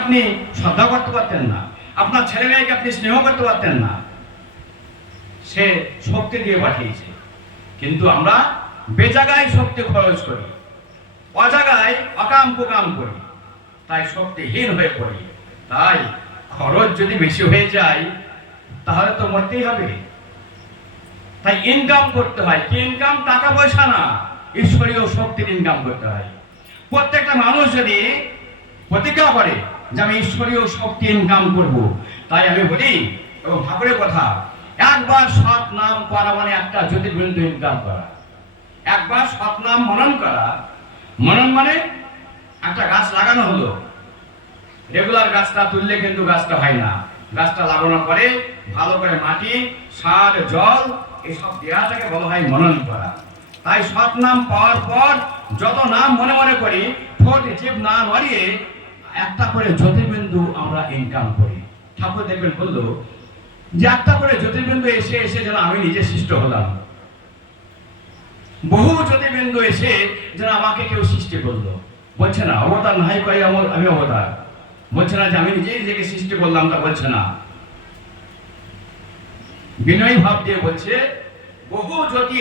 আপনি শ্রদ্ধা করতে পারতেন না, আপনার ছেলে মেয়েকে আপনি স্নেহ করতে পারতেন না, সে শক্তি দিয়ে পাঠিয়েছে। কিন্তু আমরা বেজাগায় শক্তি খরচ করি, অজাগায় অকাম কুকাম করি, তাই শক্তিহীন হয়ে পড়ি। তাই খরচ যদি বেশি হয়ে যায় তাহলে তো মরতেই হবে। তাই ইনকাম করতে হয়। কি ইনকাম? টাকা পয়সা না, ঈশ্বরীয় শক্তির ইনকাম করতে হয়। প্রত্যেকটা মানুষ যদি প্রতিজ্ঞা করে যে আমি ঈশ্বরীয় শক্তি ইনকাম করব, তাই আমি বলি, এবং ঠাকুরের কথা, একবার সৎ নাম করা মানে একটা জ্যোতির্বিন্দু ইনকাম করা। একবার সৎ নাম মনন করা, মনন মানে একটা গাছ লাগানো হলো, রেগুলার গাছটা তুললে কিন্তু গাছটা হয় না। গাছটা লাগানোর পরে ভালো করে মাটি, সার, জল এসব দেওয়াটাকে বলা হয় মনন করা। তাই সৎ নাম পাওয়ার পর যত নাম মনে মনে করি, ঠোঁট জিভ না নড়িয়ে একটা করে জ্যোতির্বিন্দু আমরা ইনকাম করি। ঠাকুর দেখবেন বললো যে একটা করে জ্যোতির্বিন্দু এসে এসে যেন আমি নিজে সৃষ্ট হলাম, বহু জ্যোতির্বিন্দু এসে যেন আমাকে কেউ সৃষ্টি করলো। বলছে না অবতার নাই কই আমি অবতার, বলছে না যে আমি নিজেই নিজেকে সৃষ্টি করলাম, তা বলছে না। বিনয় ভাব দিয়ে বলছে বহু জ্যোতি